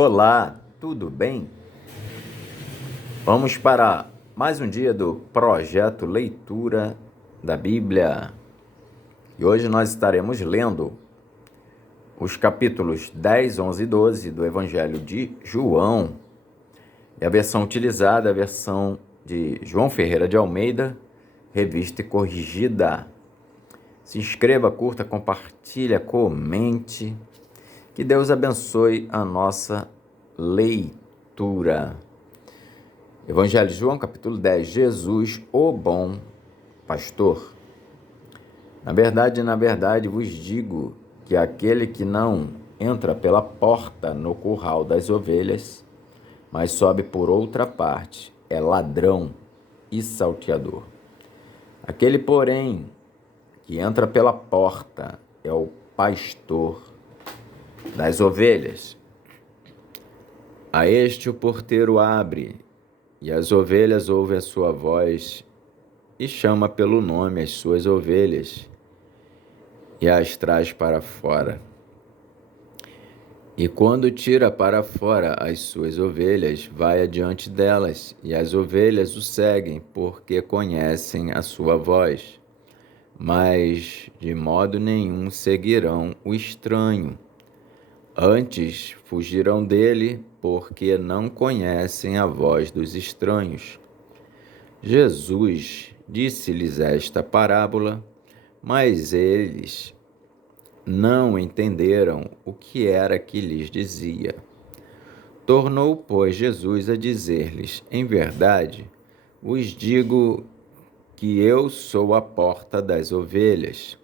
Olá, tudo bem? Vamos para mais um dia do projeto Leitura da Bíblia. E hoje nós estaremos lendo os capítulos 10, 11 e 12 do Evangelho de João. E a versão utilizada é a versão de João Ferreira de Almeida, revista e corrigida. Se inscreva, curta, compartilha, comente. Que Deus abençoe a nossa leitura. Evangelho de João, capítulo 10, Jesus, o bom pastor. Na verdade, vos digo que aquele que não entra pela porta no curral das ovelhas, mas sobe por outra parte, é ladrão e salteador. Aquele, porém, que entra pela porta é o pastor das ovelhas. A este o porteiro abre, e as ovelhas ouvem a sua voz, e chama pelo nome as suas ovelhas, e as traz para fora. E quando tira para fora as suas ovelhas, vai adiante delas, e as ovelhas o seguem, porque conhecem a sua voz. Mas de modo nenhum seguirão o estranho. Antes fugirão dele, porque não conhecem a voz dos estranhos. Jesus disse-lhes esta parábola, mas eles não entenderam o que era que lhes dizia. Tornou, pois, Jesus a dizer-lhes: Em verdade, vos digo que eu sou a porta das ovelhas.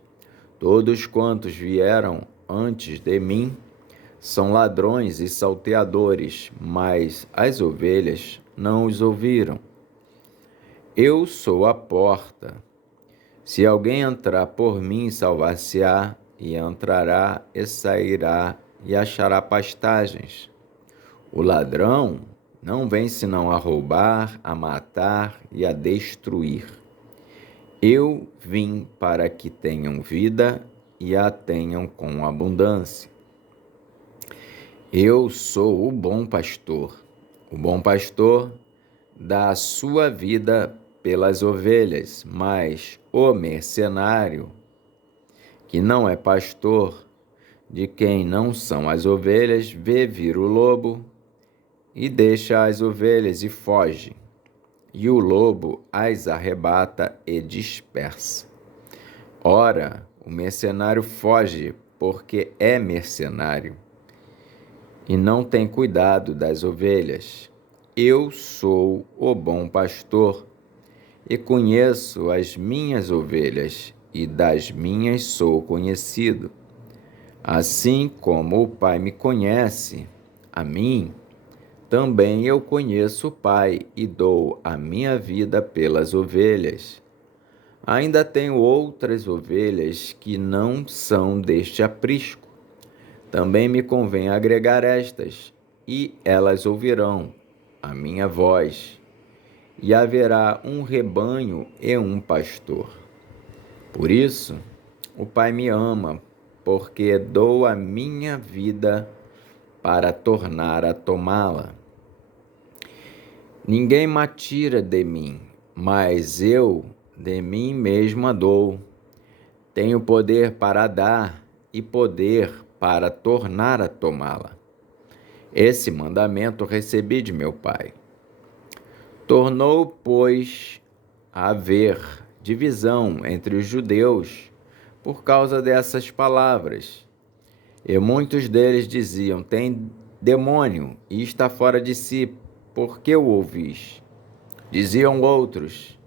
Todos quantos vieram antes de mim são ladrões e salteadores, mas as ovelhas não os ouviram. Eu sou a porta. Se alguém entrar por mim, salvar-se-á, e entrará e sairá e achará pastagens. O ladrão não vem senão a roubar, a matar e a destruir. Eu vim para que tenham vida e a tenham com abundância. Eu sou o bom pastor. O bom pastor dá a sua vida pelas ovelhas, mas o mercenário, que não é pastor, de quem não são as ovelhas, vê vir o lobo e deixa as ovelhas e foge. E o lobo as arrebata e dispersa. Ora, o mercenário foge porque é mercenário e não tem cuidado das ovelhas. Eu sou o bom pastor e conheço as minhas ovelhas, e das minhas sou conhecido. Assim como o Pai me conhece, a mim, também eu conheço o Pai e dou a minha vida pelas ovelhas. Ainda tenho outras ovelhas que não são deste aprisco. Também me convém agregar estas, e elas ouvirão a minha voz, e haverá um rebanho e um pastor. Por isso, o Pai me ama, porque dou a minha vida para tornar a tomá-la. Ninguém me tira de mim, mas eu de mim mesmo a dou. Tenho poder para dar e poder para tornar a tomá-la. Esse mandamento recebi de meu Pai. Tornou, pois, a haver divisão entre os judeus por causa dessas palavras. E muitos deles diziam: tem demônio e está fora de si, por que o ouvis? Diziam outros: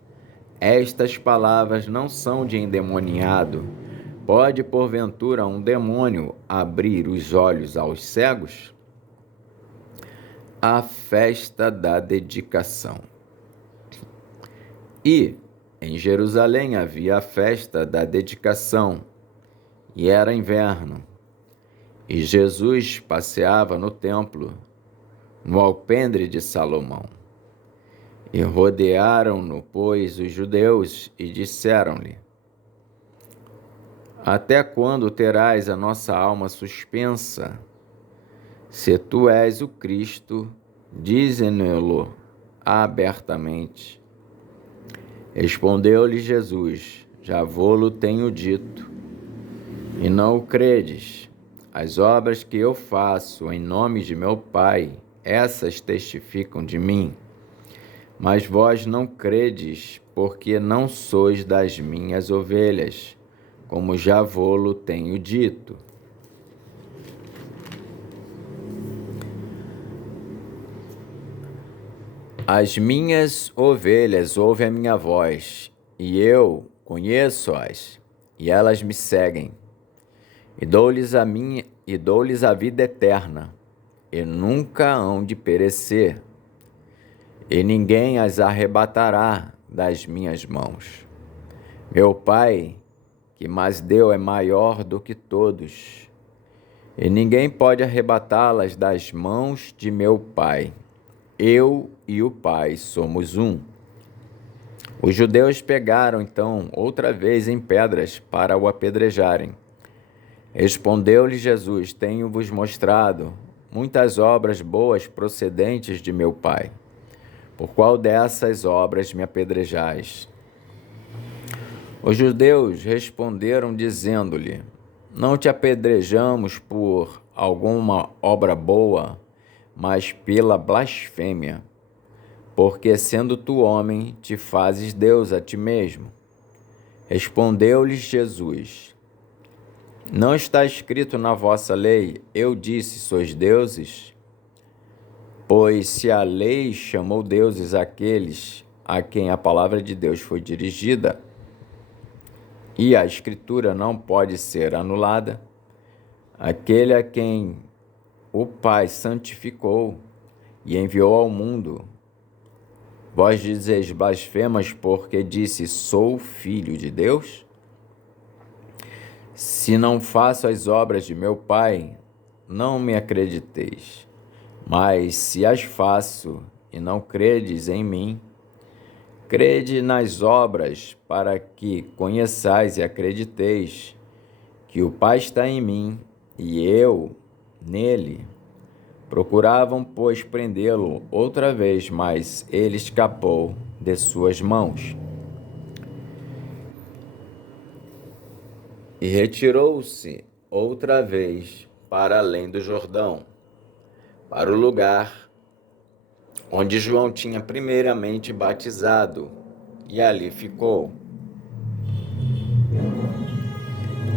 estas palavras não são de endemoniado. Pode, porventura, um demônio abrir os olhos aos cegos? A festa da dedicação. E em Jerusalém havia a festa da dedicação, e era inverno. E Jesus passeava no templo, no alpendre de Salomão. E rodearam-no, pois, os judeus, e disseram-lhe: Até quando terás a nossa alma suspensa? Se tu és o Cristo, dize-no-lo abertamente. Respondeu-lhe Jesus: já vô-lo tenho dito, e não o credes. As obras que eu faço em nome de meu Pai, essas testificam de mim. Mas vós não credes, porque não sois das minhas ovelhas, como já vô-lo tenho dito. As minhas ovelhas ouvem a minha voz, e eu conheço-as, e elas me seguem. E dou-lhes a vida eterna, e nunca hão de perecer, e ninguém as arrebatará das minhas mãos. Meu Pai, que mais deu, é maior do que todos, e ninguém pode arrebatá-las das mãos de meu Pai. Eu e o Pai somos um. Os judeus pegaram, então, outra vez em pedras para o apedrejarem. Respondeu-lhe Jesus: tenho-vos mostrado muitas obras boas procedentes de meu Pai. Por qual dessas obras me apedrejais? Os judeus responderam, dizendo-lhe: não te apedrejamos por alguma obra boa, mas pela blasfêmia, porque sendo tu homem, te fazes Deus a ti mesmo. Respondeu-lhes Jesus: não está escrito na vossa lei, eu disse, sois deuses? Pois se a lei chamou deuses aqueles a quem a palavra de Deus foi dirigida, e a Escritura não pode ser anulada, aquele a quem o Pai santificou e enviou ao mundo, vós dizeis blasfemas porque disse, sou filho de Deus? Se não faço as obras de meu Pai, não me acrediteis. Mas se as faço e não credes em mim, crede nas obras, para que conheçais e acrediteis que o Pai está em mim e eu nele. Procuravam, pois, prendê-lo outra vez, mas ele escapou de suas mãos. E retirou-se outra vez para além do Jordão, para o lugar onde João tinha primeiramente batizado, e ali ficou.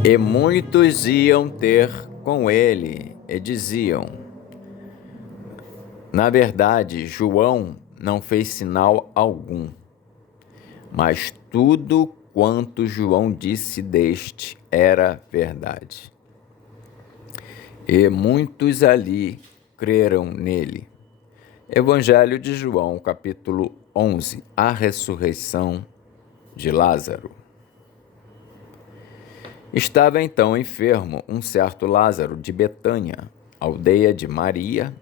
E muitos iam ter com ele e diziam: na verdade, João não fez sinal algum, mas tudo quanto João disse deste era verdade. E muitos ali creram nele. Evangelho de João, capítulo 11, a ressurreição de Lázaro. Estava então enfermo um certo Lázaro de Betânia, aldeia de Maria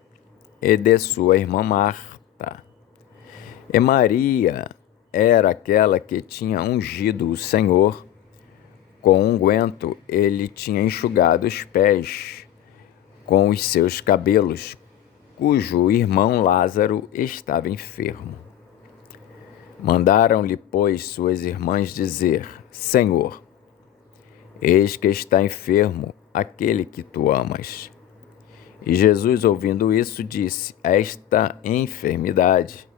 e de sua irmã Marta. E Maria era aquela que tinha ungido o Senhor com unguento, ele tinha enxugado os pés com os seus cabelos, cujo irmão Lázaro estava enfermo. Mandaram-lhe, pois, suas irmãs dizer: Senhor, eis que está enfermo aquele que tu amas. E Jesus, ouvindo isso, disse: esta enfermidade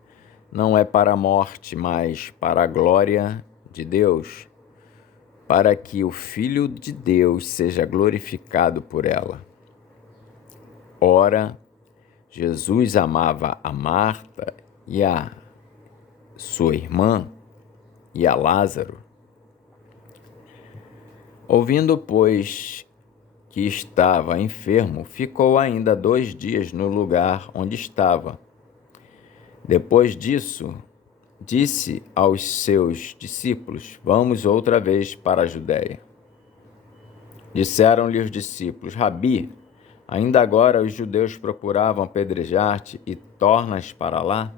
não é para a morte, mas para a glória de Deus, para que o Filho de Deus seja glorificado por ela. Ora, Jesus amava a Marta e a sua irmã e a Lázaro. Ouvindo, pois, que estava enfermo, ficou ainda 2 dias no lugar onde estava. Depois disso, disse aos seus discípulos: vamos outra vez para a Judéia. Disseram-lhe os discípulos: Rabi, ainda agora os judeus procuravam apedrejar-te e tornas para lá?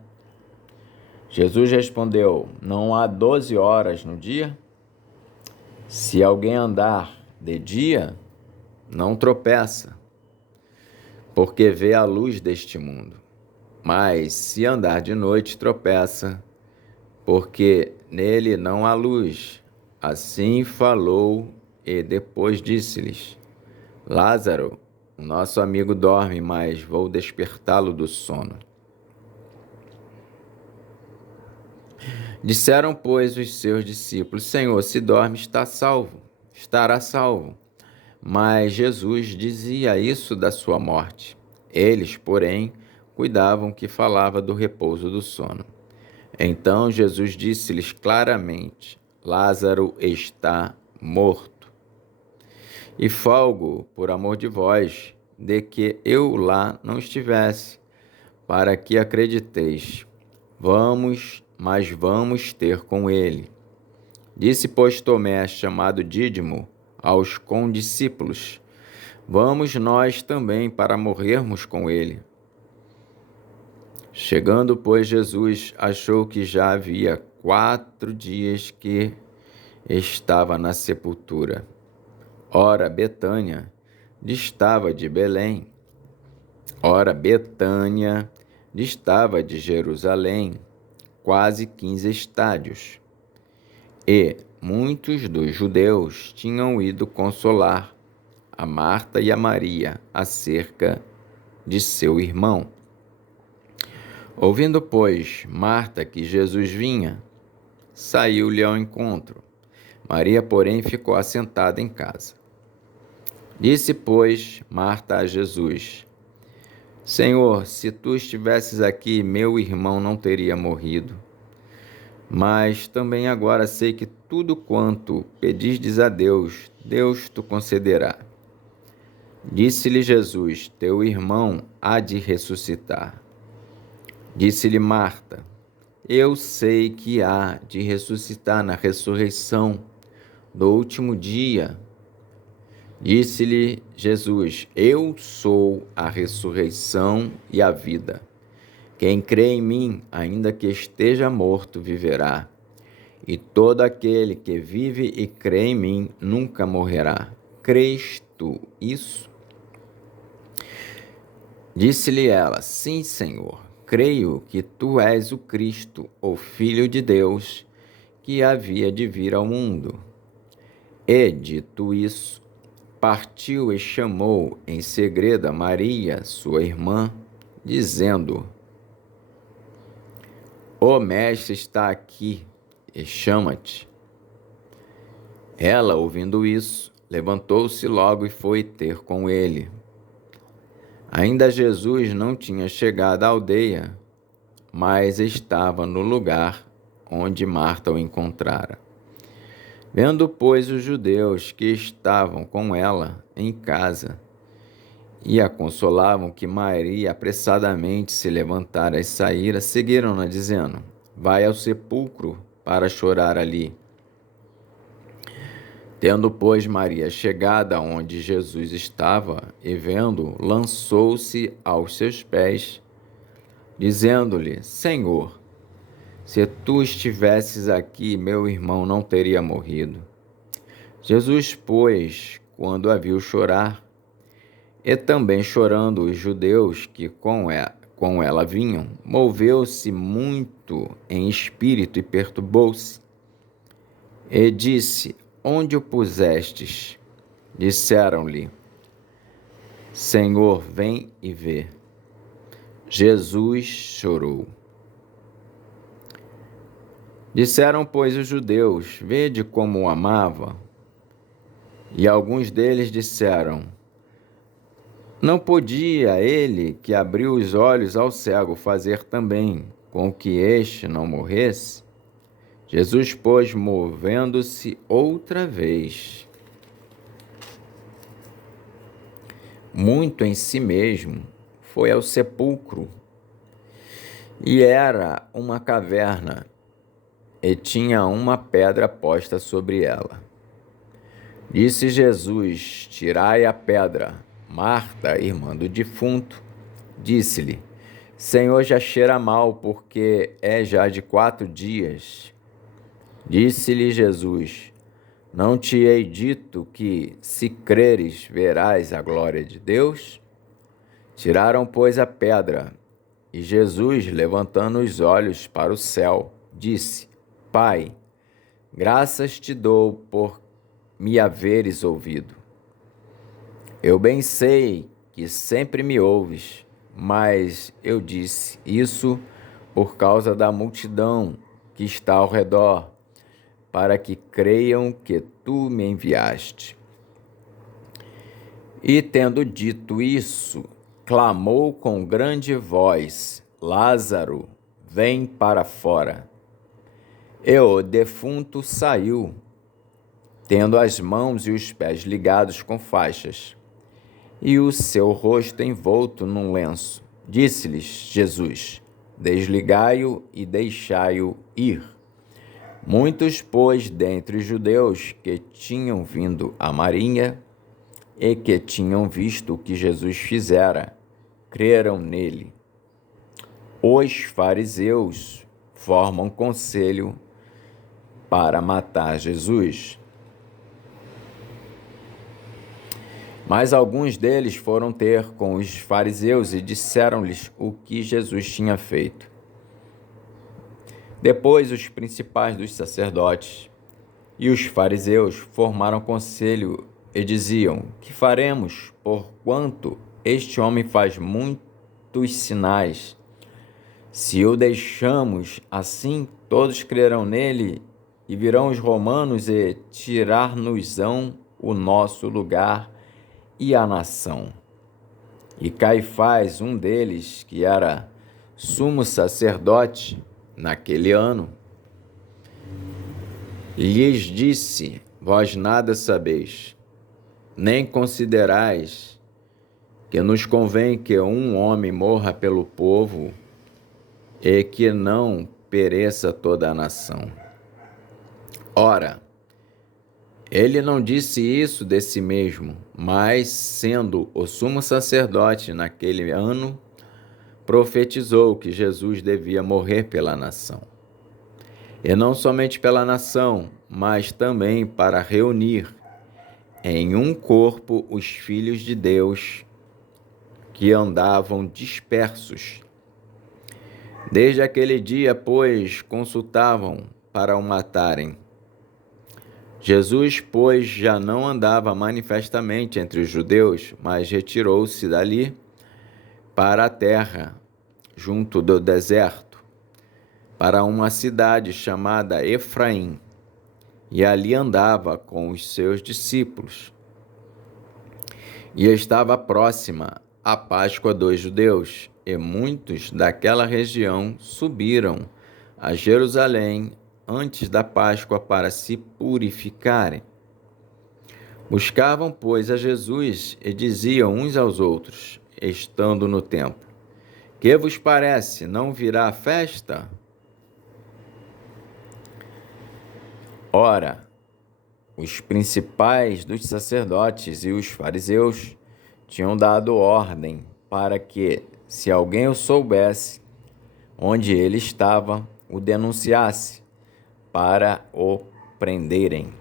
Jesus respondeu: não há 12 horas no dia? Se alguém andar de dia, não tropeça, porque vê a luz deste mundo. Mas se andar de noite, tropeça, porque nele não há luz. Assim falou e depois disse-lhes: Lázaro, o nosso amigo dorme, mas vou despertá-lo do sono. Disseram, pois, os seus discípulos: Senhor, se dorme, estará salvo. Mas Jesus dizia isso da sua morte. Eles, porém, cuidavam que falava do repouso do sono. Então Jesus disse-lhes claramente: Lázaro está morto. E folgo por amor de vós, de que eu lá não estivesse, para que acrediteis. Mas vamos ter com ele. Disse, pois, Tomé, chamado Dídimo, aos condiscípulos: Vamos nós também para morrermos com ele. Chegando, pois, Jesus achou que já havia 4 dias que estava na sepultura. Ora, Betânia distava de Belém. Ora, Betânia distava de Jerusalém, quase 15 estádios. E muitos dos judeus tinham ido consolar a Marta e a Maria acerca de seu irmão. Ouvindo, pois, Marta que Jesus vinha, saiu-lhe ao encontro. Maria, porém, ficou assentada em casa. Disse, pois, Marta a Jesus: Senhor, se tu estivesses aqui, meu irmão não teria morrido. Mas também agora sei que tudo quanto pedisdes a Deus, Deus te concederá. Disse-lhe Jesus: Teu irmão há de ressuscitar. Disse-lhe Marta: Eu sei que há de ressuscitar na ressurreição do último dia. Disse-lhe Jesus: Eu sou a ressurreição e a vida. Quem crê em mim, ainda que esteja morto, viverá. E todo aquele que vive e crê em mim nunca morrerá. Crês tu isso? Disse-lhe ela: Sim, Senhor. Creio que tu és o Cristo, o Filho de Deus, que havia de vir ao mundo. E, dito isso, partiu e chamou em segredo a Maria, sua irmã, dizendo: O Mestre está aqui e chama-te. Ela, ouvindo isso, levantou-se logo e foi ter com ele. Ainda Jesus não tinha chegado à aldeia, mas estava no lugar onde Marta o encontrara. Vendo, pois, os judeus que estavam com ela em casa e a consolavam que Maria apressadamente se levantara e saíra, seguiram-na, dizendo: Vai ao sepulcro para chorar ali. Tendo, pois, Maria chegado onde Jesus estava e vendo, lançou-se aos seus pés, dizendo-lhe: Senhor, se tu estivesses aqui, meu irmão não teria morrido. Jesus, pois, quando a viu chorar, e também chorando os judeus que com ela vinham, moveu-se muito em espírito e perturbou-se. E disse: Onde o pusestes? Disseram-lhe: Senhor, vem e vê. Jesus chorou. Disseram, pois, os judeus: Vede como o amava. E alguns deles disseram: Não podia ele, que abriu os olhos ao cego, fazer também com que este não morresse? Jesus, pois, movendo-se outra vez, muito em si mesmo, foi ao sepulcro. E era uma caverna, e tinha uma pedra posta sobre ela. Disse Jesus: Tirai a pedra. Marta, irmã do defunto, disse-lhe: Senhor, já cheira mal, porque é já de 4 dias. Disse-lhe Jesus: Não te hei dito que, se creres, verás a glória de Deus? Tiraram, pois, a pedra, e Jesus, levantando os olhos para o céu, disse: Pai, graças te dou por me haveres ouvido. Eu bem sei que sempre me ouves, mas eu disse isso por causa da multidão que está ao redor, para que creiam que tu me enviaste. E tendo dito isso, clamou com grande voz: Lázaro, vem para fora. E o defunto saiu, tendo as mãos e os pés ligados com faixas, e o seu rosto envolto num lenço. Disse-lhes Jesus: Desligai-o e deixai-o ir. Muitos, pois, dentre os judeus que tinham vindo a Maria e que tinham visto o que Jesus fizera, creram nele. Os fariseus formam conselho para matar Jesus. Mas alguns deles foram ter com os fariseus e disseram-lhes o que Jesus tinha feito. Depois os principais dos sacerdotes e os fariseus formaram conselho e diziam: Que faremos, porquanto este homem faz muitos sinais? Se o deixamos assim, todos crerão nele, e virão os romanos e tirar-nos-ão o nosso lugar e a nação. E Caifás, um deles, que era sumo sacerdote naquele ano, lhes disse: Vós nada sabeis, nem considerais que nos convém que um homem morra pelo povo e que não pereça toda a nação. Ora, ele não disse isso de si mesmo, mas, sendo o sumo sacerdote naquele ano, profetizou que Jesus devia morrer pela nação. E não somente pela nação, mas também para reunir em um corpo os filhos de Deus que andavam dispersos. Desde aquele dia, pois, consultavam para o matarem. Jesus, pois, já não andava manifestamente entre os judeus, mas retirou-se dali para a terra, junto do deserto, para uma cidade chamada Efraim, e ali andava com os seus discípulos. E estava próxima a Páscoa dos judeus, e muitos daquela região subiram a Jerusalém antes da Páscoa para se purificarem. Buscavam, pois, a Jesus e diziam uns aos outros, estando no templo: Que vos parece, não virá a festa? Ora, os principais dos sacerdotes e os fariseus tinham dado ordem para que, se alguém o soubesse onde ele estava, o denunciasse, para o prenderem.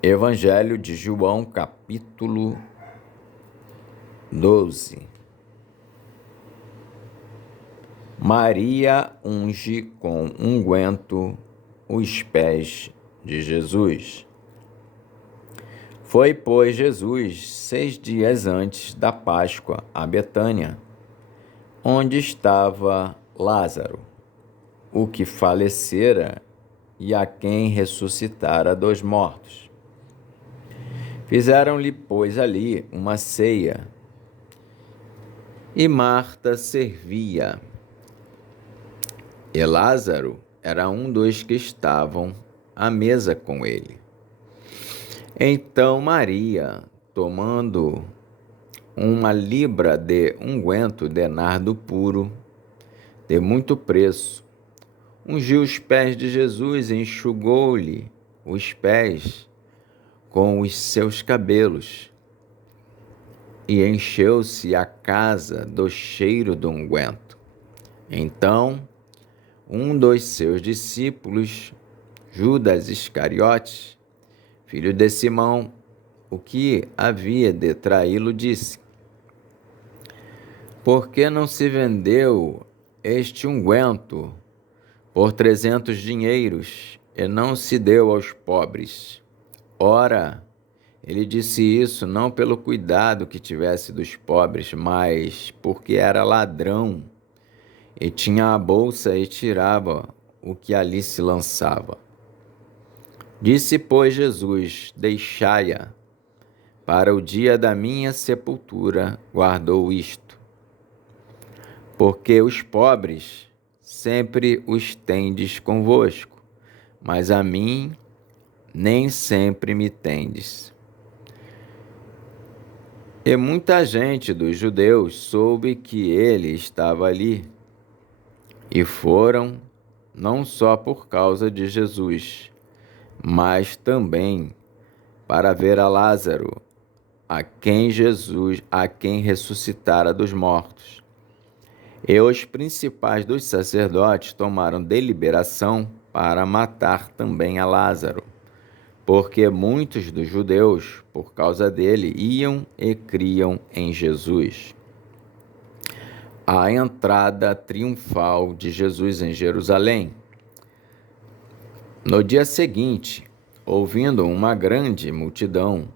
Evangelho de João, capítulo 12. Maria unge com unguento os pés de Jesus. Foi, pois, Jesus 6 dias antes da Páscoa a Betânia, onde estava Lázaro, o que falecera e a quem ressuscitara dos mortos. Fizeram-lhe, pois, ali uma ceia, e Marta servia. E Lázaro era um dos que estavam à mesa com ele. Então Maria, tomando uma libra de unguento de nardo puro, de muito preço, ungiu os pés de Jesus e enxugou-lhe os pés com os seus cabelos, e encheu-se a casa do cheiro do unguento. Então, um dos seus discípulos, Judas Iscariotes, filho de Simão, o que havia de traí-lo, disse: Por que não se vendeu este unguento por 300 dinheiros e não se deu aos pobres? Ora, ele disse isso não pelo cuidado que tivesse dos pobres, mas porque era ladrão e tinha a bolsa e tirava o que ali se lançava. Disse, pois, Jesus: deixai-a, para o dia da minha sepultura guardou isto. Porque os pobres sempre os tendes convosco, mas a mim nem sempre me tendes. E muita gente dos judeus soube que ele estava ali, e foram não só por causa de Jesus, mas também para ver a Lázaro, a quem ressuscitara dos mortos. E os principais dos sacerdotes tomaram deliberação para matar também a Lázaro, porque muitos dos judeus, por causa dele, iam e criam em Jesus. A entrada triunfal de Jesus em Jerusalém. No dia seguinte, ouvindo uma grande multidão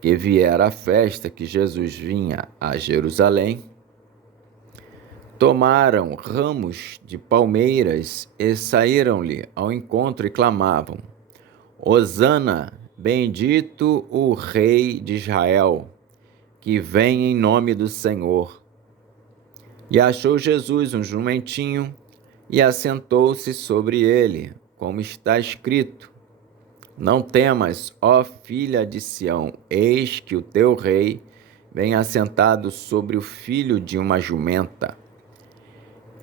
que viera à festa que Jesus vinha a Jerusalém, tomaram ramos de palmeiras e saíram-lhe ao encontro e clamavam: Hosana, bendito o Rei de Israel, que vem em nome do Senhor. E achou Jesus um jumentinho e assentou-se sobre ele, como está escrito: Não temas, ó filha de Sião, eis que o teu rei vem assentado sobre o filho de uma jumenta.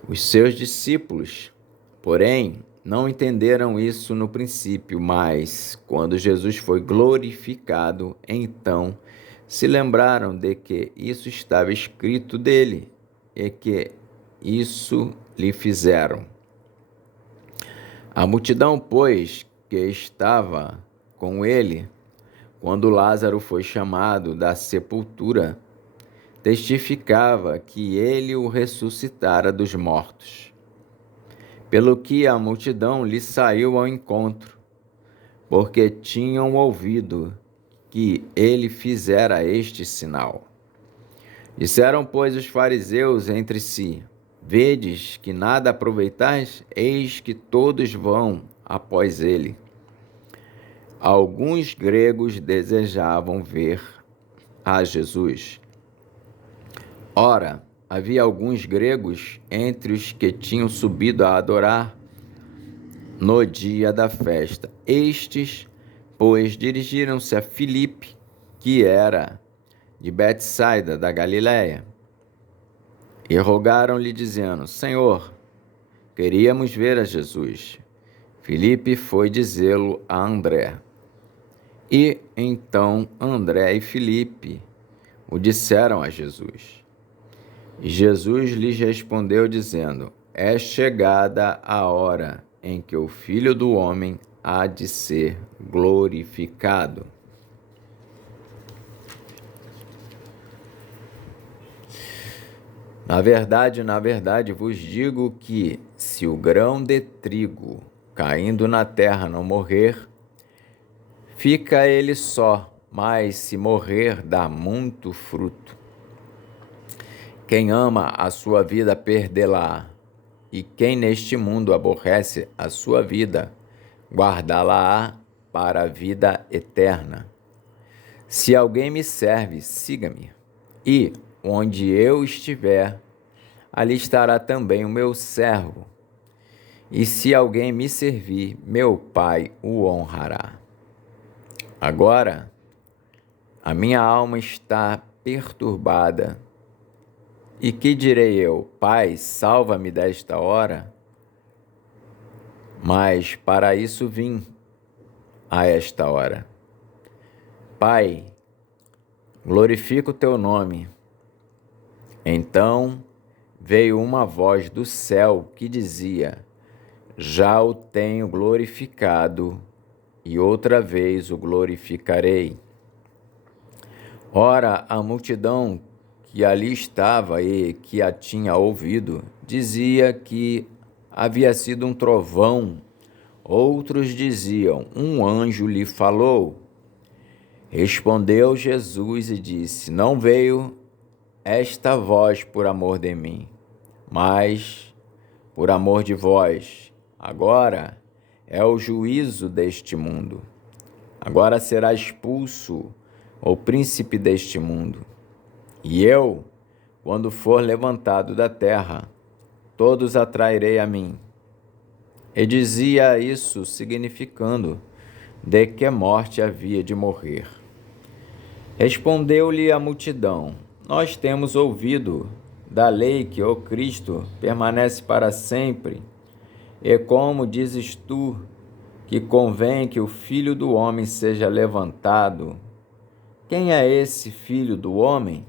Os seus discípulos, porém, não entenderam isso no princípio, mas, quando Jesus foi glorificado, então se lembraram de que isso estava escrito dele e que isso lhe fizeram. A multidão, pois, que estava com ele, quando Lázaro foi chamado da sepultura, testificava que ele o ressuscitara dos mortos. Pelo que a multidão lhe saiu ao encontro, porque tinham ouvido que ele fizera este sinal. Disseram, pois, os fariseus entre si: Vedes que nada aproveitais? Eis que todos vão após ele. Alguns gregos desejavam ver a Jesus. Ora, havia alguns gregos entre os que tinham subido a adorar no dia da festa. Estes, pois, dirigiram-se a Filipe, que era de Betsaida, da Galiléia, e rogaram-lhe, dizendo: Senhor, queríamos ver a Jesus. Filipe foi dizê-lo a André. E então André e Filipe o disseram a Jesus. E Jesus lhes respondeu, dizendo: É chegada a hora em que o Filho do Homem há de ser glorificado. Na verdade, vos digo que, se o grão de trigo caindo na terra não morrer, fica ele só, mas se morrer, dá muito fruto. Quem ama a sua vida, perdê-la, e quem neste mundo aborrece a sua vida, guardá-la-á para a vida eterna. Se alguém me serve, siga-me, e onde eu estiver, ali estará também o meu servo. E se alguém me servir, meu Pai o honrará. Agora, a minha alma está perturbada. E que direi eu? Pai, salva-me desta hora? Mas para isso vim a esta hora. Pai, glorifica o teu nome. Então veio uma voz do céu que dizia: Já o tenho glorificado, e outra vez o glorificarei. Ora, a multidão que ali estava e que a tinha ouvido, dizia que havia sido um trovão. Outros diziam: um anjo lhe falou. Respondeu Jesus e disse: não veio esta voz por amor de mim, mas por amor de vós. Agora é o juízo deste mundo. Agora será expulso o príncipe deste mundo. E eu, quando for levantado da terra, todos atrairei a mim. E dizia isso significando de que morte havia de morrer. Respondeu-lhe a multidão: nós temos ouvido da lei que o Cristo permanece para sempre. E como dizes tu que convém que o Filho do Homem seja levantado? Quem é esse Filho do Homem?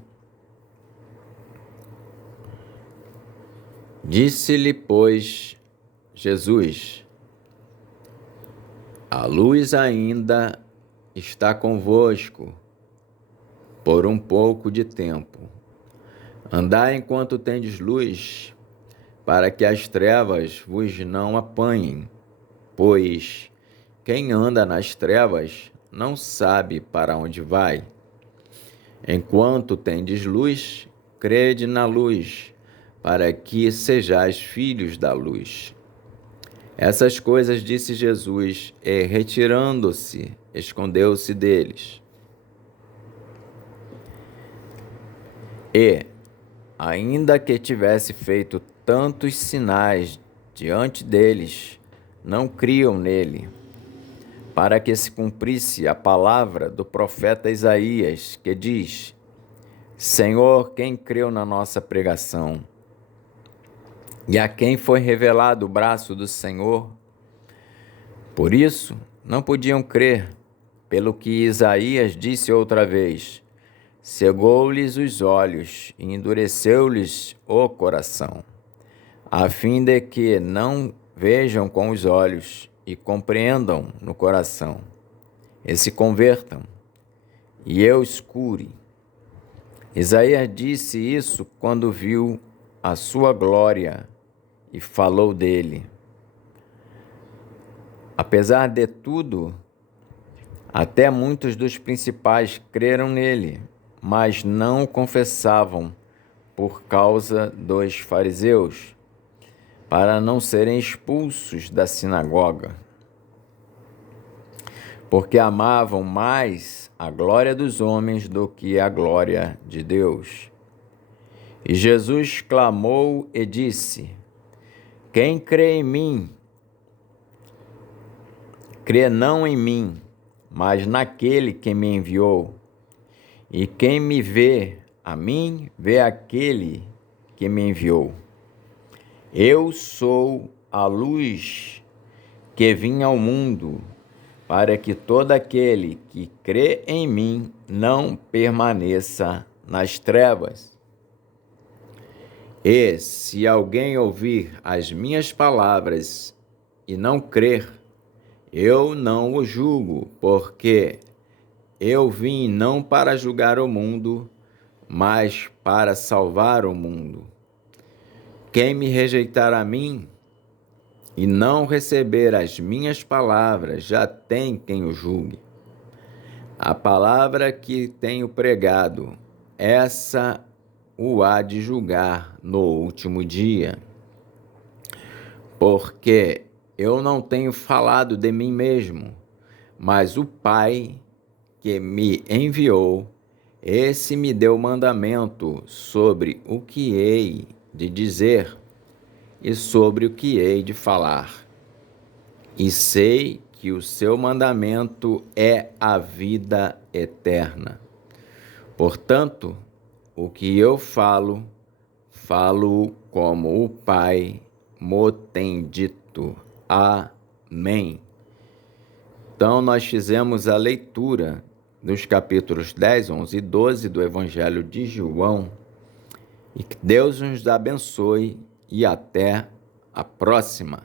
Disse-lhe, pois, Jesus: a luz ainda está convosco por um pouco de tempo. Andai enquanto tendes luz, para que as trevas vos não apanhem, pois quem anda nas trevas não sabe para onde vai. Enquanto tendes luz, crede na luz, para que sejais filhos da luz. Essas coisas disse Jesus, e retirando-se, escondeu-se deles. E, ainda que tivesse feito tantos sinais diante deles, não criam nele, para que se cumprisse a palavra do profeta Isaías, que diz: Senhor, quem creu na nossa pregação? E a quem foi revelado o braço do Senhor? Por isso, não podiam crer, pelo que Isaías disse outra vez: cegou-lhes os olhos e endureceu-lhes o coração, a fim de que não vejam com os olhos e compreendam no coração, e se convertam, e eu os cure. Isaías disse isso quando viu a sua glória e falou dele. Apesar de tudo, até muitos dos principais creram nele, mas não o confessavam por causa dos fariseus, para não serem expulsos da sinagoga, porque amavam mais a glória dos homens do que a glória de Deus. E Jesus clamou e disse: quem crê em mim, crê não em mim, mas naquele que me enviou. E quem me vê a mim, vê aquele que me enviou. Eu sou a luz que vim ao mundo, para que todo aquele que crê em mim não permaneça nas trevas. E se alguém ouvir as minhas palavras e não crer, eu não o julgo, porque eu vim não para julgar o mundo, mas para salvar o mundo. Quem me rejeitar a mim e não receber as minhas palavras, já tem quem o julgue. A palavra que tenho pregado, essa o há de julgar no último dia. Porque eu não tenho falado de mim mesmo, mas o Pai que me enviou, esse me deu mandamento sobre o que hei de dizer e sobre o que hei de falar. E sei que o seu mandamento é a vida eterna. Portanto, o que eu falo, falo como o Pai mo tem dito. Amém. Então, nós fizemos a leitura dos capítulos 10, 11 e 12 do Evangelho de João. E que Deus nos abençoe e até a próxima.